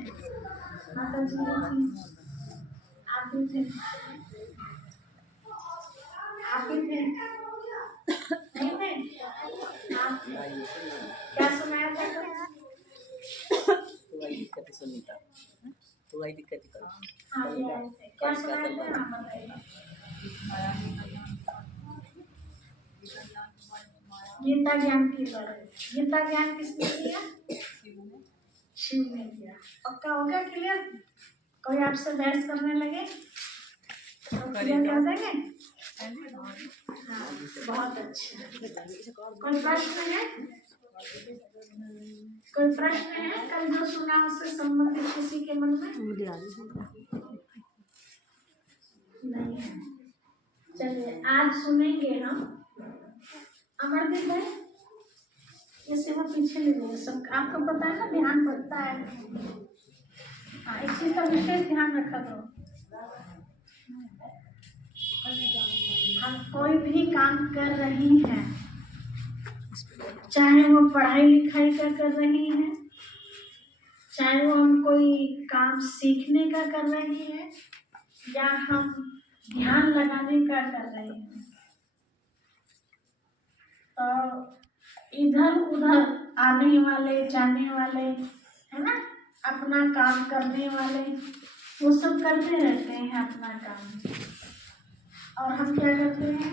माता जी आप भी थे, आप भी थे नहीं थे आप क्या सुनाया था? दिक्कत सुनीता तो वही दिक्कत कर क्या सुनाया था आप बताइए। गीता ज्ञान की लड़ाई, गीता ज्ञान किसने किया? शिव ने किया। पक्का हो गया क्लियर? कोई आपसे बहस करने लगे तो क्लियर कर देंगे? हाँ, बहुत अच्छा। कोई प्रश्न है? कोई प्रश्न है कल जो सुना उससे संबंधित किसी के मन में? नहीं है। चलिए आज सुनेंगे हम अमरदीप भाई, ये सेवा पीछे ले लीजिए। सब आपको पता है ना, ध्यान पड़ता है। हाँ, इस चीज का विशेष ध्यान रखा करो। हम कोई भी काम कर रही हैं, चाहे वो पढ़ाई लिखाई का कर रही हैं, चाहे वो हम कोई काम सीखने का कर रही हैं, या हम ध्यान लगाने का कर रहे हैं, तो इधर उधर आने वाले जाने वाले है ना, अपना काम करने वाले वो सब करते रहते हैं अपना काम, और हम क्या करते हैं?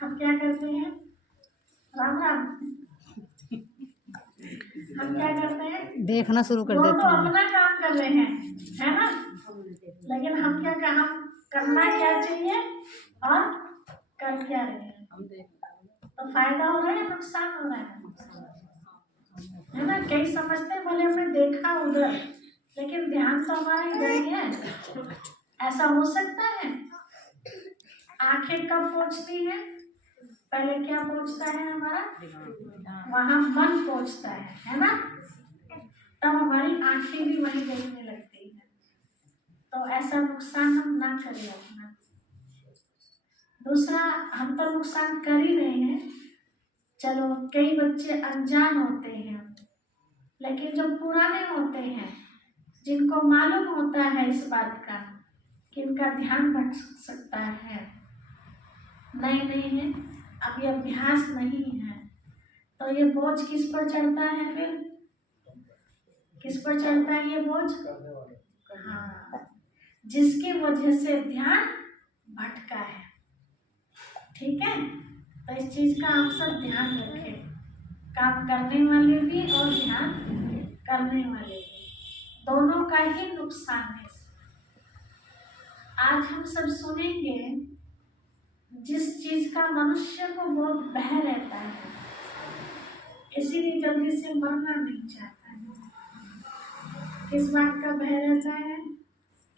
हम क्या करते हैं? राम राम। हम क्या करते हैं? देखना शुरू कर देते तो हैं। अपना काम कर रहे हैं, है ना, लेकिन हम क्या काम करना क्या चाहिए और कर क्या रहे हैं? तो फायदा हो रहा है नुकसान हो रहा है ना? कई समझते हैं बोले हमने देखा उधर, लेकिन ध्यान तो हमारा इधर ही है। ऐसा हो सकता है? आंखें कब पहुंचती है? पहले क्या पहुंचता है हमारा? वहां मन पहुंचता है ना, तब हमारी आंखें भी वहीं देखने लगती है। तो ऐसा नुकसान हम ना करें अपना। दूसरा, हम तो नुकसान कर ही रहे हैं। चलो कई बच्चे अनजान होते हैं, लेकिन जो पुराने होते हैं, जिनको मालूम होता है इस बात का कि इनका ध्यान भटक सकता है, नहीं नहीं है, अभी अभ्यास नहीं है, तो ये बोझ किस पर चढ़ता है? फिर किस पर चढ़ता है ये बोझ? हाँ, जिसकी वजह से ध्यान भटका है। ठीक है, तो इस चीज का हम सब ध्यान रखें, काम करने वाले भी और ध्यान करने वाले भी, दोनों का ही नुकसान है। आज हम सब सुनेंगे जिस चीज का मनुष्य को बहुत भय रहता है, इसीलिए जल्दी से मरना नहीं चाहता है। किस बात का भय रहता है?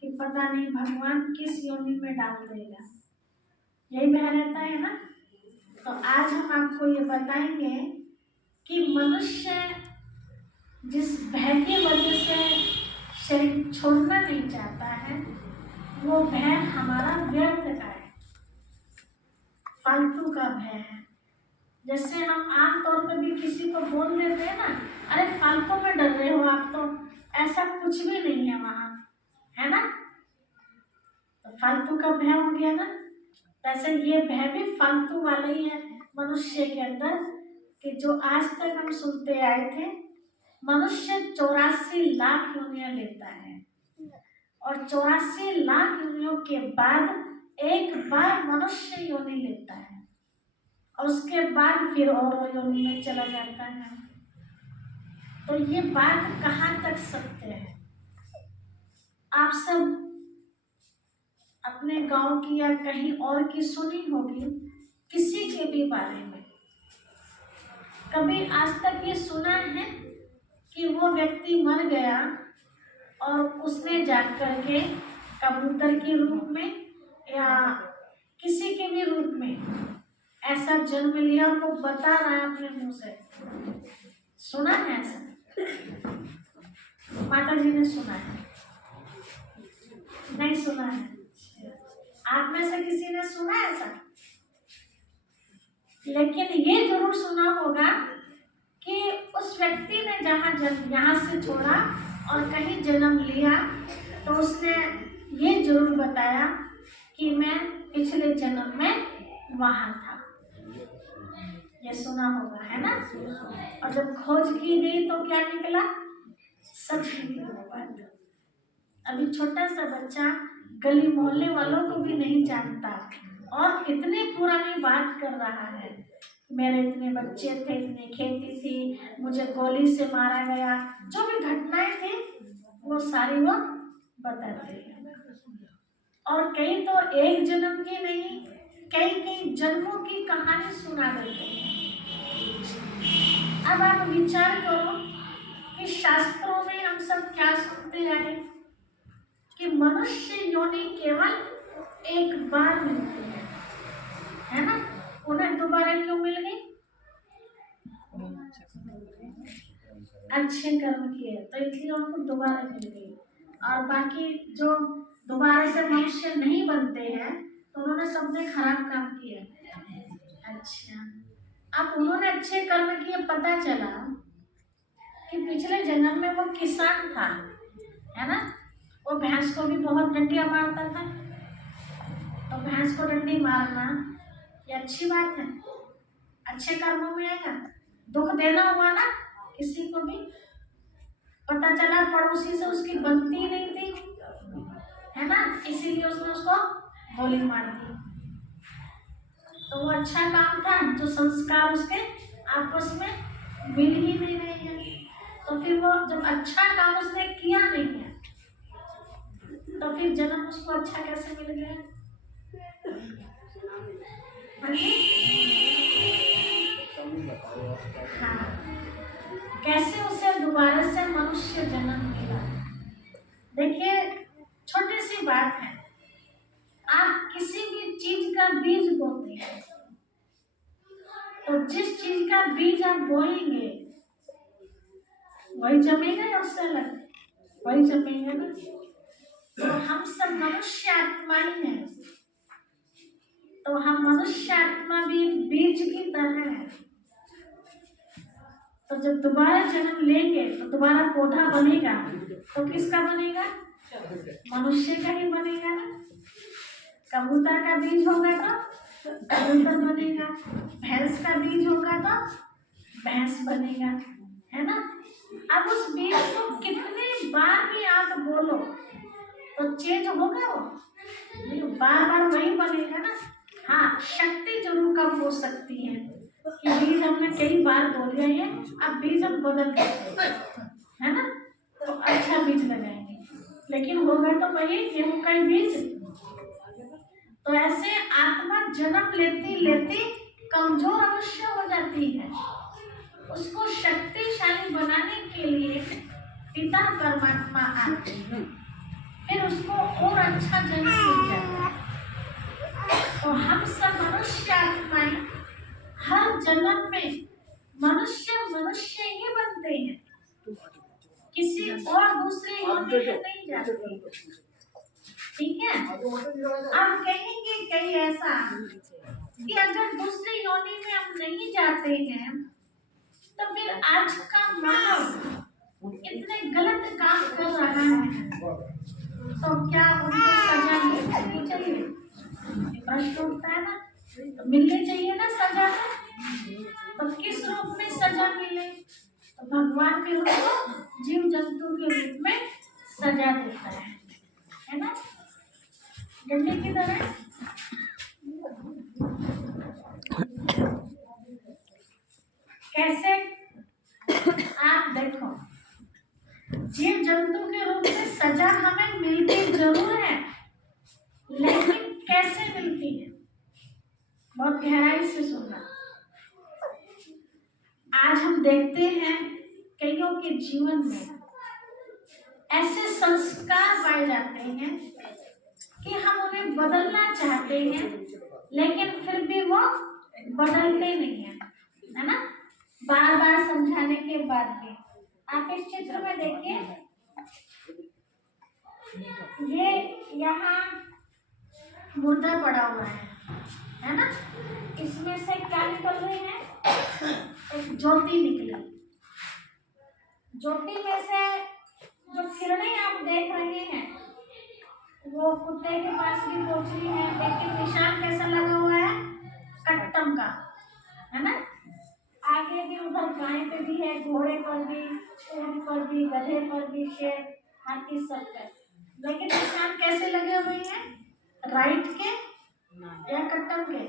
कि पता नहीं भगवान किस योनि में डाल देगा, यही भय रहता है ना। तो आज हम आपको ये बताएंगे कि मनुष्य जिस भय की वजह से शरीर छोड़ना नहीं चाहता है, वो भय हमारा व्यर्थ का है, फालतू का भय है। जैसे हम आमतौर पर भी किसी को बोल देते हैं ना, अरे फालतू में डर रहे हो आप, तो ऐसा कुछ भी नहीं है वहां, है ना, तो फालतू का भय हो गया ना। वैसे ये भय भी फालतू वाला ही है मनुष्य के अंदर, कि जो आज तक हम सुनते आए थे, मनुष्य 84 लाख योनियां लेता है, और 84 लाख योनियों के बाद एक बार मनुष्य योनि लेता है, और उसके बाद फिर और योनि में चला जाता है। तो ये बात कहाँ तक सत्य है? आप सब अपने गांव की या कहीं और की सुनी होगी, किसी के भी बारे में कभी आज तक ये सुना है कि वो व्यक्ति मर गया और उसने जाकर के कबूतर के रूप में या किसी के भी रूप में ऐसा जन्म लिया, वो बता रहा है अपने मुंह से? सुना है ऐसा? माता जी ने सुना है? नहीं सुना है? आप में से किसी ने सुना है ऐसा? लेकिन ये जरूर सुना होगा कि उस व्यक्ति ने जहाँ यहाँ से छोड़ा और कहीं जन्म लिया तो उसने ये जरूर बताया कि मैं पिछले जन्म में वहाँ था। ये सुना होगा, है ना। और जब खोज की गई तो क्या निकला? सब निकला। अभी छोटा सा बच्चा गली मोहल्ले वालों को भी नहीं जानता और इतनी पुरानी बात कर रहा है। मेरे इतने बच्चे थे, इतनी खेती थी, मुझे गोली से मारा गया, जो भी घटनाएं थी वो सारी वो बताते हैं। और कई तो एक जन्म की नहीं, कई जन्मों की कहानी सुना देते हैं। अब आप विचार करो कि शास्त्रों में हम सब क्या सुनते आए कि मनुष्य योनि केवल एक बार मिलती है ना। उन्हें दोबारा क्यों मिल गई? अच्छे कर्म किए तो इसलिए उनको दोबारा मिल गई। और बाकी जो दोबारा से मनुष्य नहीं बनते हैं तो उन्होंने सबने खराब काम किया। अच्छा, अब उन्होंने अच्छे कर्म किए, पता चला कि पिछले जन्म में वो किसान था, है ना। वो भैंस को भी बहुत डंडियां मारता था। तो भैंस को डंडी मारना ये अच्छी बात है, अच्छे कर्मों में आएगा। दुख देना हुआ ना किसी को भी, पता चला पड़ोसी से उसकी बनती नहीं थी, है ना, इसीलिए उसने उसको गोली मार दी। तो वो अच्छा काम था, जो संस्कार उसके आपस में मिल ही नहीं रहे हैं। तो फिर वो जब अच्छा काम उसने किया नहीं है तो फिर जन्म उसको अच्छा कैसे मिल गया? हाँ, कैसे उसे दोबारा से मनुष्य जन्म मिला? देखिए, छोटी सी बात है, आप किसी भी चीज का बीज बोते हैं तो जिस चीज का बीज आप बोएंगे वही जमेगा या उससे अलग? वही जमेगा ना। तो हम सब मनुष्य आत्मा ही हैं, तो हम मनुष्य आत्मा भी बीज की तरह है। तो जब दोबारा जन्म लेंगे तो दोबारा पौधा बनेगा तो किसका बनेगा? मनुष्य का ही बनेगा ना। कबूतर का बीज होगा तो कबूतर बनेगा, भैंस का बीज होगा तो भैंस बनेगा, है ना। अब उस बीज को कितने बार भी आप बोलो तो चेंज होगा वो, बार बार वही बनेगा ना। हाँ, शक्ति जरूर कम हो सकती है कि बीज हमने कई बार बोल गए हैं, अब बीज हम बदल देते हैं, है ना, तो अच्छा बीज लगाएंगे, लेकिन होगा तो वही गेहूं का बीज। तो ऐसे आत्मा जन्म लेती लेती कमजोर अवश्य हो जाती है। उसको शक्तिशाली बनाने के लिए पिता परमात्मा आते हैं, फिर उसको और अच्छा जन्म मिल जाता है। तो हम सब मनुष्य आत्माएं हर जन्म में मनुष्य मनुष्य ही बनते हैं, किसी और दूसरे योनि में नहीं जाते। ठीक है। अब कहेंगे कहीं ऐसा कि अगर दूसरे योनि में हम नहीं जाते हैं तो फिर आज का मानव इतने गलत काम कर रहा है तो क्या उनको सजा मिलनी चाहिए? प्रश्न उठता है ना, तो मिलनी चाहिए ना सजा। तो किस रूप में सजा मिले? तो भगवान फिर उनको जीव जंतु के रूप में सजा देता है ना, डंडे की तरह। कैसे? आप देखो, जीव जंतु के रूप में सजा हमें मिलती जरूर है, लेकिन कैसे मिलती है? बहुत गहराई से सुनना। आज हम देखते हैं कईयों के जीवन में ऐसे संस्कार पाए जाते हैं कि हम उन्हें बदलना चाहते हैं, लेकिन फिर भी वो बदलते नहीं है, है ना। बार बार समझाने के बाद भी। आप इस चित्र में देखिए, ये यहाँ मुर्दा पड़ा हुआ है ना। इसमें से क्या निकल रही है? एक ज्योति निकली। ज्योति में से जो किरणें आप देख रहे हैं वो कुत्ते के पास भी पहुंच रही है, लेकिन निशान कैसा लगा हुआ है? कट्टम का, है ना। आगे भी उधर गाय पे भी है, घोड़े पर भी, ऊंट पर भी, गधे पर भी, शेर, हाथी, सब पर। लेकिन निशान कैसे लगे हुए हैं? राइट के या कट्टम के?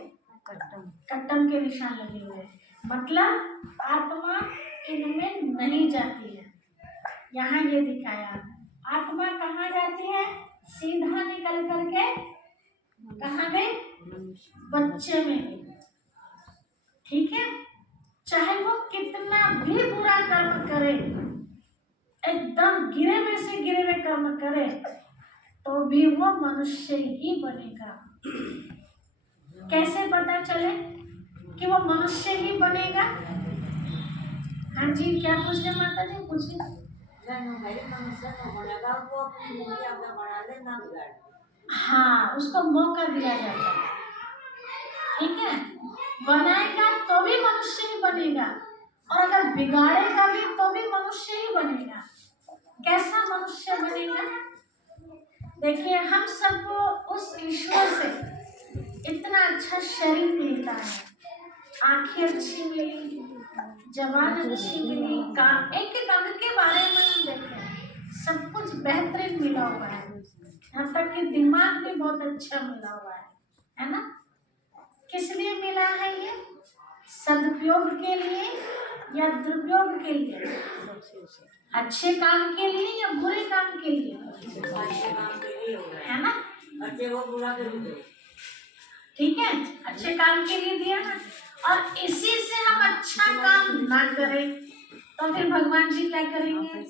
कट्टम के निशान लगे हुए हैं। मतलब आत्मा इनमें नहीं जाती है। यहाँ ये दिखाया, आत्मा कहाँ जाती है? सीधा निकल करके कहाँ गई? बच्चे में गई। ठीक है, चाहे वो कितना भी बुरा कर्म करे, एकदम गिरे में से गिरे हुए कर्म करे, तो भी वो मनुष्य ही बनेगा। कैसे पता चले कि वो मनुष्य ही बनेगा? हाँ जी, क्या पूछ रहे माता जी? पूछिए। हाँ, उसको मौका दिया जाता है। ठीक है, बनाएगा तो भी मनुष्य ही बनेगा, और अगर बिगाड़ेगा भी तो भी मनुष्य ही बनेगा। कैसा मनुष्य बनेगा? देखिए, हम सबको उस ईश्वर से इतना अच्छा शरीर मिलता है, आंखें अच्छी मिली, जबान अच्छी मिली, काम, एक एक अंग के बारे में हम देखें, सब कुछ बेहतरीन मिला हुआ है। यहाँ तक कि दिमाग भी बहुत अच्छा मिला हुआ है ना। किस लिए मिला है ये? सदुपयोग के लिए या दुरुपयोग के लिए? अच्छे काम के लिए या बुरे काम के लिए? है ना। ठीक है, अच्छे काम के लिए दिया ना। और इसी से हम अच्छा काम ना करें तो फिर भगवान जी क्या करेंगे?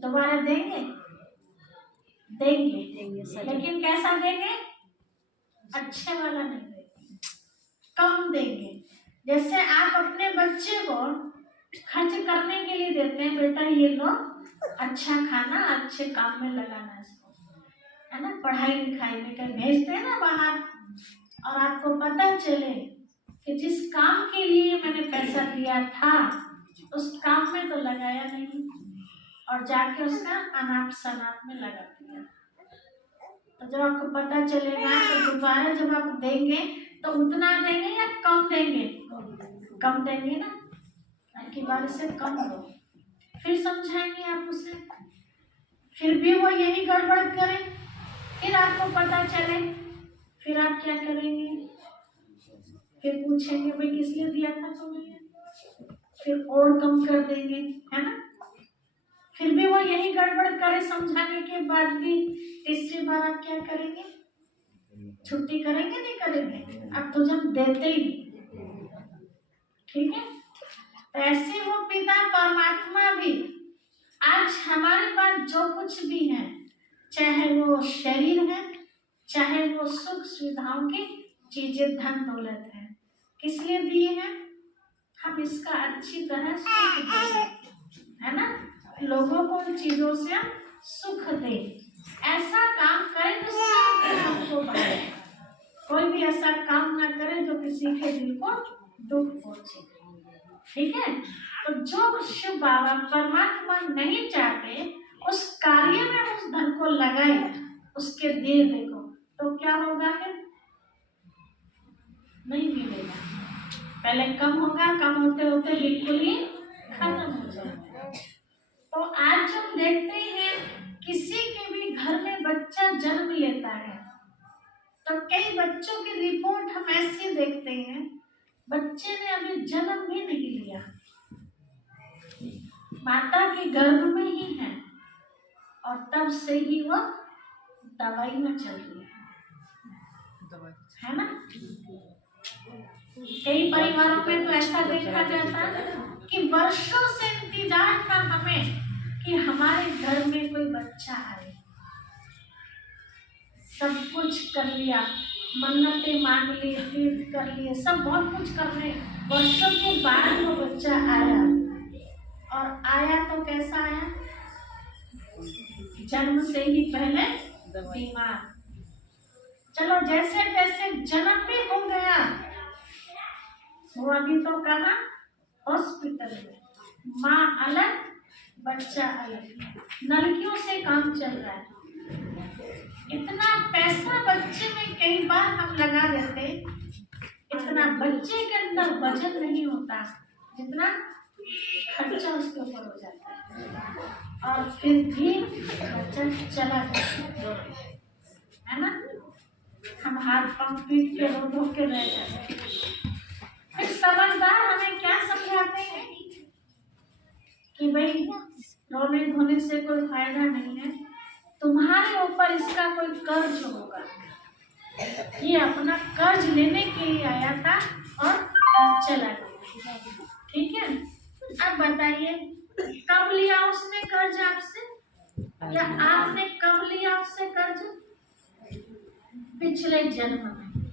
दोबारा देंगे? देंगे, लेकिन कैसा देंगे? अच्छे वाला नहीं देंगे, कम देंगे। जैसे आप अपने बच्चे को खर्च करने के लिए देते हैं, बेटा ये लो, अच्छा खाना, अच्छे काम में लगाना इसको, है ना, पढ़ाई लिखाई में कहीं भेजते हैं ना बाहर, और आपको पता चले कि जिस काम के लिए मैंने पैसा दिया था उस काम में तो लगाया नहीं, और जाके उसका अनाप शनाप में लगा दिया। तो जब आपको पता चलेगा तो दोबारा जब आप देंगे तो उतना देंगे या कम देंगे? कम देंगे ना, कि बार से कम दो। फिर समझाएंगे आप उसे, फिर भी वो यही गड़बड़ करे, फिर आपको पता चले, फिर आप क्या करेंगे? फिर पूछेंगे भाई किस लिए दिया था तुमने, फिर और कम कर देंगे, है ना। फिर भी वो यही गड़बड़ करे, समझाने के बाद भी तीसरी बार आप क्या करेंगे? छुट्टी करेंगे? नहीं करेंगे? अब तो जब देते ही नहीं। ठीक है, तो ऐसे वो पिता परमात्मा भी आज हमारे पास जो कुछ भी है, चाहे वो शरीर है, चाहे वो सुख सुविधाओं की चीजें, धन दौलत है, किस लिए दिए हैं? हम इसका अच्छी तरह सुख दें, है ना, लोगों को उन चीजों से हम सुख दें। ऐसा काम करें तो सबके हमको बढ़े, कोई भी ऐसा काम ना करे जो किसी के दिल को दुख पहुंचे। ठीक है, तो जो शिव बाबा परमात्मा नहीं चाहते उस कार्य में उस धन को लगाए, उसके दे देखो, तो क्या होगा? फिर नहीं मिलेगा, पहले कम होगा, कम होते होते बिल्कुल ही खत्म हो जाएगा। तो आज हम देखते हैं किसी के भी घर में बच्चा जन्म लेता है तो कई बच्चों की रिपोर्ट हम ऐसी देखते हैं, बच्चे ने अभी जन्म भी नहीं लिया, माता के गर्भ में ही है, और तब से ही वो दवाई में चल रही है ना। कई परिवारों में तो ऐसा देखा जाता है कि वर्षों से इंतजार था हमें कि हमारे घर में कोई बच्चा आए, सब कुछ कर लिया, मन्नतें मांग ली, तीर्थ कर लिए, सब बहुत कुछ कर रहे, वर्षों के बाद वो बच्चा आया, और आया तो कैसा आया? जन्म से ही पहले बीमार। चलो जैसे जैसे जन्म भी हो गया, वो अभी तो कहाँ? हॉस्पिटल में, माँ अलग बच्चा अलग, लड़कियों से काम चल रहा है। इतना पैसा बच्चे में कई बार हम लगा देते, इतना बच्चे के अंदर बचत नहीं होता जितना खर्चा उसके ऊपर हो जाता है, और फिर भी बचत चला जाता है ना। हम हाथ पांव पीट के रो रो के रह जाते हैं। फिर समझदार हमें क्या समझाते हैं कि भाई रोने धोने से कोई फायदा नहीं है, तुम्हारे ऊपर इसका कोई कर्ज होगा, ये अपना कर्ज लेने के लिए आया था और चला गया। ठीक है, अब बताइए कब लिया उसने कर्ज आपसे, या आपने कब लिया उससे कर्ज? पिछले जन्म में,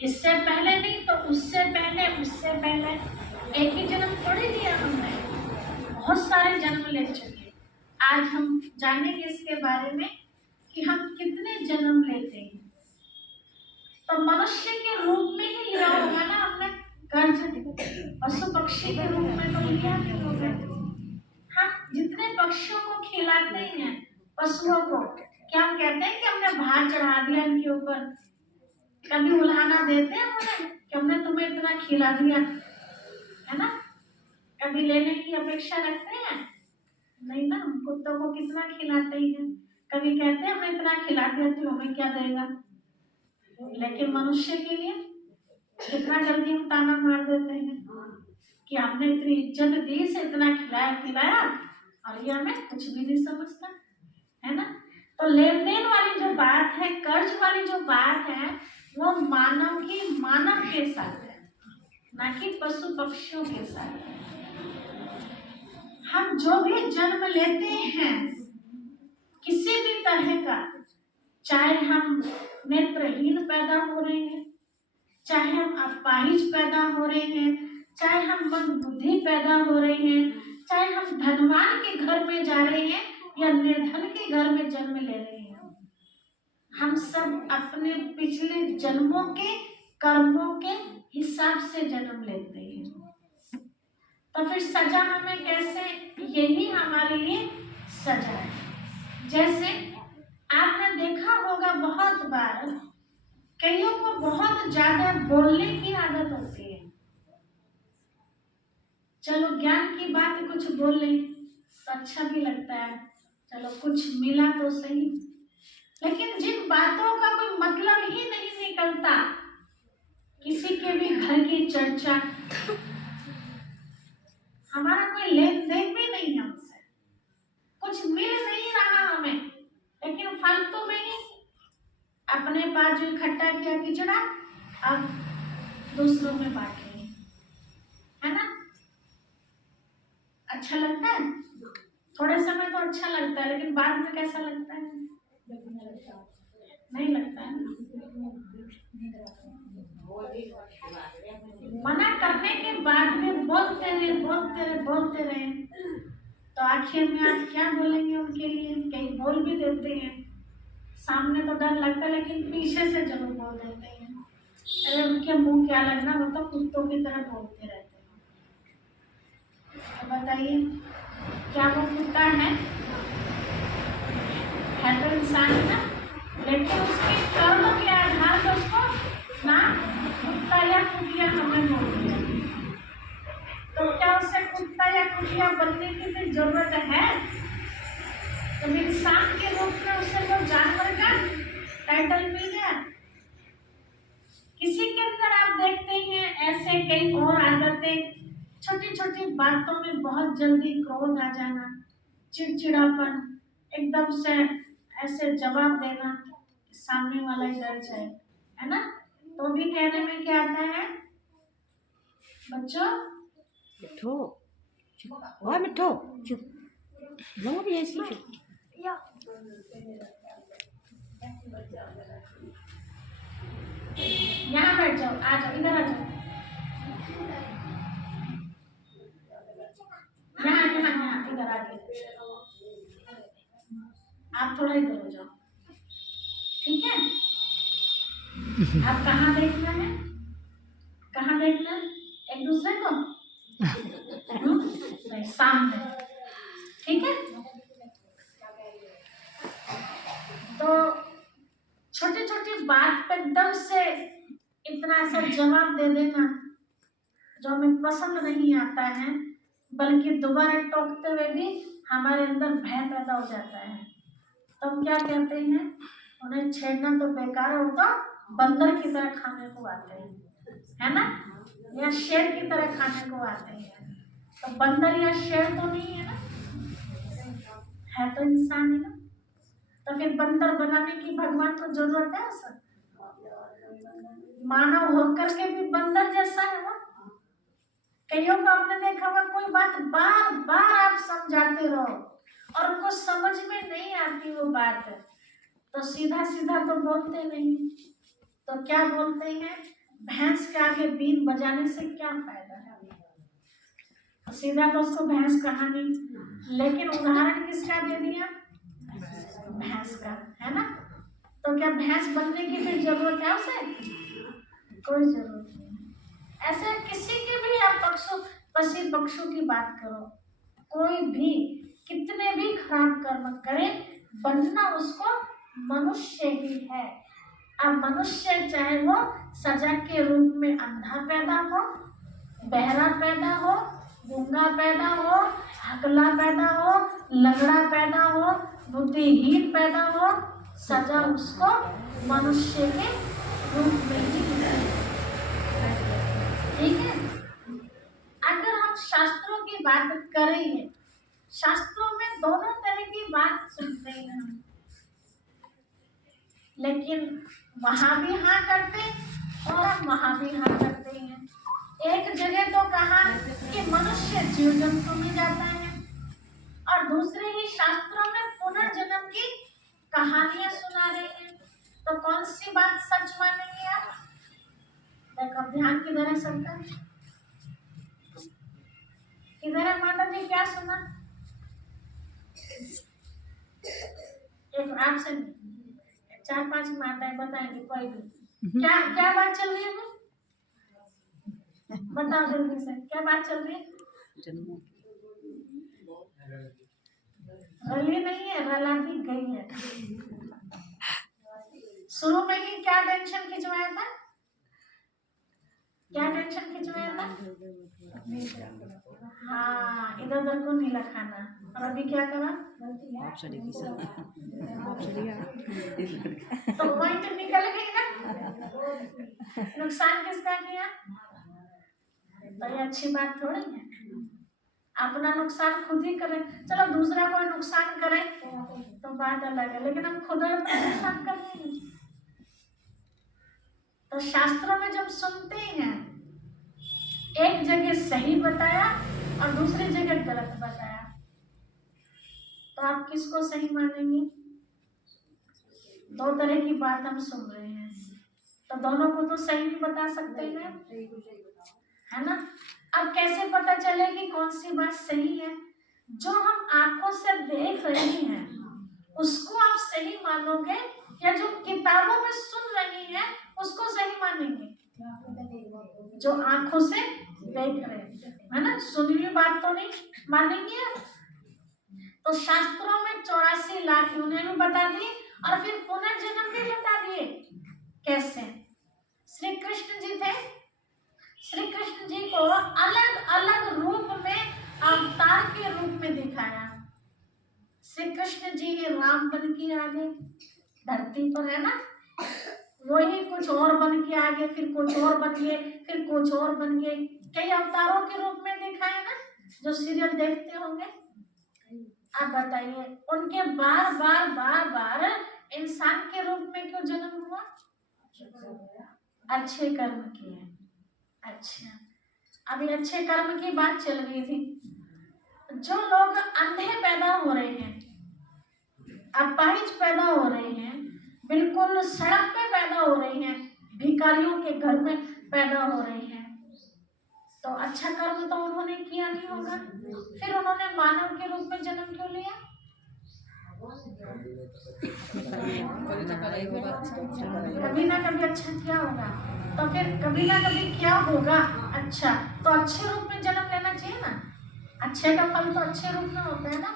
इससे पहले नहीं तो उससे पहले, उससे पहले। एक ही जन्म थोड़ी लिया हमने, बहुत सारे जन्म ले चुके। आज हम जानेंगे इसके बारे में कि हम कितने जन्म लेते हैं। तो मनुष्य के रूप में ही लिया होगा ना हमने कर्ज, पशु पक्षी के रूप में तो लिया नहीं होगा। हम जितने पक्षियों को खिलाते हैं, पशुओं को, क्या हम कहते हैं कि हमने भार चढ़ा दिया इनके ऊपर? कभी उल्हाना देते हैं उन्हें कि हमने तुम्हें इतना खिला दिया, है ना? कभी लेने की अपेक्षा रखते हैं? नहीं ना। कुत्तों को कितना खिलाते हैं, कभी कहते हैं हमने इतना खिला दिया तो हमें क्या देगा। लेकिन मनुष्य के लिए कितना जल्दी हम ताना मार देते हैं कि आपने इतनी इज्जत दी से इतना खिलाया पिलाया और ये हमें कुछ भी नहीं समझता, है ना। तो लेन देन वाली जो बात है, कर्ज वाली जो बात है, वो मानव की मानव के साथ है, ना कि पशु पक्षियों के साथ है। हम जो भी जन्म लेते हैं किसी भी तरह का, चाहे हम नेत्रहीन पैदा हो रहे हैं, चाहे हम अपाहिज पैदा हो रहे हैं, चाहे हम मंदबुद्धि पैदा हो रहे हैं, चाहे हम धनवान के घर में जा रहे हैं या निर्धन के घर में जन्म ले रहे हैं, हम सब अपने पिछले जन्मों के कर्मों के हिसाब से जन्म लेते हैं। तो फिर सजा हमें कैसे, यही हमारे लिए सजा है। जैसे आपने देखा होगा बहुत बार कईयों को बहुत ज्यादा बोलने की आदत होती है। चलो ज्ञान की बात कुछ बोल लें तो अच्छा भी लगता है, चलो कुछ मिला तो सही। लेकिन जिन बातों का कोई मतलब ही नहीं निकलता, किसी के भी घर की चर्चा, हमारा कोई लेन देन भी नहीं है उनसे, कुछ मिल नहीं रहा हमें, लेकिन फालतू में ही अपने पास जो इकट्ठा किया किचड़ा अब दूसरों में बांट रहे हैं, है ना। अच्छा लगता है थोड़े समय तो अच्छा लगता है, लेकिन बाद में कैसा लगता है? नहीं लगता है ना। मना करने के बाद में बोलते रहे तो आखिर में आप क्या बोलेंगे उनके लिए? कहीं बोल भी देते हैं, सामने तो डर लगता है लेकिन पीछे से जरूर बोल देते हैं। अरे उनके मुंह क्या लगना, वो तो कुत्तों की तरह बोलते रहते हैं। तो बताइए क्या वो कुत्ता है तो इंसान है ना, लेकिन उसके कर्म के आधार पर उसको ना कुत्ता या कुटिया हमें बोल दिया। तो क्या उसे कुत्ता या कुटिया बनने की भी जरूरत है? तो इंसान के रूप में उसे तो जानवर का टाइटल मिल गया। किसी के अंदर आप देखते हैं ऐसे कई और आदतें, छोटी छोटी बातों में बहुत जल्दी क्रोध आ जाना, चिड़चिड़ापन, एकदम से ऐसे जवाब देना सामने वाला ही डर जाए, है ना। तो भी कहने में क्या आता है बच्चों? मिठो ओए मिठो चुप, वो भी ऐसी चुप। यहाँ बैठ जाओ, आ जाओ, इधर आ जाओ, यहाँ इधर आ गए। आप थोड़ा इधर हो जाओ, ठीक है। आप कहाँ देखना है, कहाँ देखना है? एक दूसरे को नहीं, सामने। ठीक है, तो छोटी छोटी बात पे एकदम से इतना सा जवाब दे देना जो हमें पसंद नहीं आता है, बल्कि दोबारा टोकते हुए भी हमारे अंदर भय पैदा हो जाता है। तो हम क्या कहते हैं, उन्हें छेड़ना तो बेकार है, वो तो बंदर की तरह खाने को आते हैं, है ना, या शेर की तरह खाने को आते हैं। तो बंदर या शेर तो नहीं है ना, है तो इंसान ही ना। तो फिर बंदर बनाने की भगवान को जरूरत है सर? मानव होकर के भी बंदर जैसा है ना। कईयों को आपने देखा होगा, कोई बात बार बार आप समझाते रहो और उनको समझ में नहीं आती वो बात, तो सीधा सीधा तो बोलते नहीं, तो क्या बोलते हैं, भैंस के आगे बीन बजाने से क्या फायदा है। सीधा तो उसको भैंस कहा नहीं, लेकिन उदाहरण किसका दे दिया, भैंस का, है ना। तो क्या भैंस बनने की फिर जरूरत है उसे? कोई जरूरत नहीं। ऐसे किसी के भी आप पशु पक्षियों की बात करो, कोई भी कितने भी खराब कर्म करे, बनना उसको मनुष्य ही है। अब मनुष्य चाहे वो सजा के रूप में अंधा पैदा हो, बहरा पैदा हो, गूंगा पैदा हो, हकला पैदा हो, लंगड़ा पैदा हो, बुद्धिहीन पैदा हो, सजा उसको मनुष्य के रूप में ही मिलेगी। ठीक है, अगर हम शास्त्रों की बात करें, शास्त्रों में दोनों तरह की बात सुनते हैं हम, लेकिन वहां भी हाँ करते और हम वहां भी हाँ करते हैं। एक जगह तो कहा कि मनुष्य जीव जंतु में जाता है, और दूसरे ही शास्त्रों में पुनर्जन्म की कहानियां सुना रहे हैं। तो कौन सी बात सच मानेंगे आप? देखो ध्यान किधर है सबका, किधर है माता जी, क्या सुना? एक आपसे 4-5 माताएं बताएंगी, कोई भी क्या क्या बात चल रही है? बताओ जल्दी से, क्या बात चल रही है? रली नहीं है, रला दी गई है। शुरू में ही क्या टेंशन खिंचवाया था, क्या टेंशन खिंचवाया था? हाँ, इधर उधर को नीला खाना, और अभी क्या करा? तो पॉइंट निकल गई ना। नुकसान किसका किया? तो ये अच्छी बात थोड़ी है। अपना नुकसान खुद ही करें, चलो दूसरा कोई नुकसान करे तो बात अलग है, लेकिन हम खुद अपना नुकसान कर रहे हैं। तो शास्त्रों में जब सुनते हैं, एक जगह सही बताया और दूसरी जगह गलत बताया, तो आप किसको सही मानेंगे? दो तरह की बात हम सुन रहे हैं, तो दोनों को तो सही भी बता सकते हैं, है ना। अब कैसे पता चले कि कौन सी बात सही है? जो हम आंखों से देख रहे हैं उसको आप सही मानोगे, या जो किताबों में सुन रही है उसको सही मानेंगे? जो आंखों से देख रहे हैं, है ना, सुनी हुई बात तो नहीं मानेंगे आप। तो शास्त्रों में 84 लाख उन्हें भी बता दी और फिर पुनर्जन्म भी बता दिए। कैसे? श्री कृष्ण जी थे, श्री कृष्ण जी को अलग अलग रूप में अवतार के रूप में दिखाया। श्री कृष्ण जी राम बन के आगे धरती पर, है ना, वही कुछ और बन के आगे, फिर कुछ और बन गए, फिर कुछ और बन गए, कई अवतारों के रूप में दिखाए ना, जो सीरियल देखते होंगे। आप बताइए, उनके बार बार बार बार इंसान के रूप में क्यों जन्म हुआ? अच्छे कर्म किए। अच्छा, अभी अच्छे कर्म की बात चल रही थी। जो लोग अंधे पैदा हो रहे हैं, अपाहिज पैदा हो रहे हैं, बिल्कुल सड़क पे पैदा हो रहे हैं, भिखारियों के घर में पैदा हो रहे हैं, तो अच्छा कर्म तो उन्होंने किया नहीं होगा, फिर उन्होंने मानव के रूप में जन्म क्यों लिया? कभी ना कभी अच्छा किया होगा, तो फिर कभी ना कभी क्या होगा? अच्छा, तो अच्छे रूप में जन्म लेना चाहिए। अच्छे का फल तो अच्छे रूप में होता है ना।